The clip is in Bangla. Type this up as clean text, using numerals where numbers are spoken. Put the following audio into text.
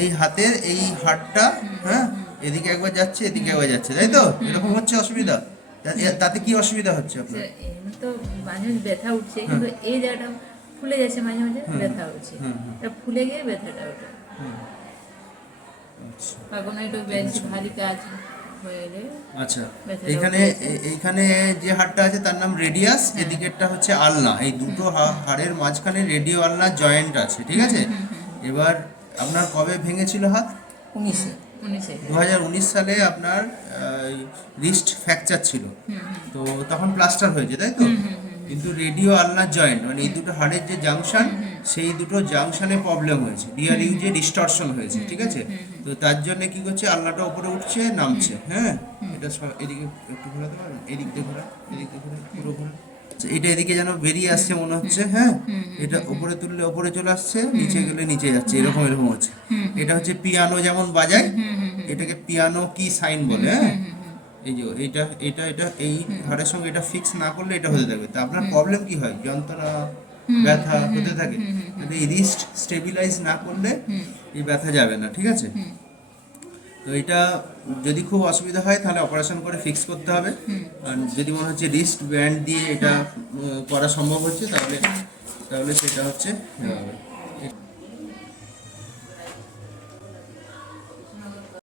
এই হাতের এই হাড়টা, হ্যাঁ, এদিকে একবার যাচ্ছে এদিকে একবার যাচ্ছে, তাই তো? এরকম হচ্ছে অসুবিধা? তাতে কি অসুবিধা হচ্ছে আপনার? তো মাঝে মাঝে ব্যথা উঠছে, কিন্তু এই জায়গাটা ফুলে যাচ্ছে, মাঝে মাঝে ব্যথা উঠছে, এটা ফুলে গিয়ে ব্যথাটা ওঠে। বা কোনো একটু বেশি ভারী কাজ হয়ে গেলে আচ্ছা, এইখানে যে হাড়টা আছে তার নাম রেডিয়াস, এদিকেরটা হচ্ছে আলনা। এই দুটো হাড়ের মাঝখানে রেডিও আলনা জয়েন্ট আছে, ঠিক আছে? এবার আপনার কবে ভেঙেছিল হাত? 2019 সালে আপনার রিস্ট ফ্র্যাকচার ছিল, তো তখন প্লাস্টার হয়েছে, তাই তো? কিন্তু রেডিও আলনার জয়েন্ট মানে এই দুটো হাড়ের যে জাংশন, সেই দুটো জাংশনে প্রবলেম হয়েছে, রিয়ার ইউজে ডিস্টরশন হয়েছে, ঠিক আছে? তো তার জন্য কি করছে, আলনাটা উপরে উঠছে নামছে, হ্যাঁ। এটা এদিকে একটু ঘোরাতে পারবেন, এদিক দিয়ে ঘোরা, এদিক দিয়ে ঘোরা, পুরো ঘোরা। এটা এদিকে যেন বেরিয়ে আসছে মনে হচ্ছে, হ্যাঁ। এটা উপরে তুললে উপরে চলে আসছে, নিচে গেলে নিচে যাচ্ছে, এরকম এরকম হচ্ছে। এটা হচ্ছে পিয়ানো যেমন বাজায়, এটাকে পিয়ানো কি সাইন বলে, হ্যাঁ। এই যে এটা এটা এটা এই হাড়ের সঙ্গে এটা ফিক্স না করলে এটা হতে থাকবে। তা আপনার প্রবলেম কি হয়? যন্ত্রণা, ব্যথা হতে থাকে। মানে এই রিস্ট স্টেবিলাইজ না করলে এই ব্যথা যাবে না, ঠিক আছে? তো এটা যদি খুব অসুবিধা হয় তাহলে অপারেশন করে ফিক্স করতে হবে। আর যদি মনে হচ্ছে রিস্ট ব্যান্ড দিয়ে এটা করা সম্ভব হচ্ছে, তাহলে সেটা হচ্ছে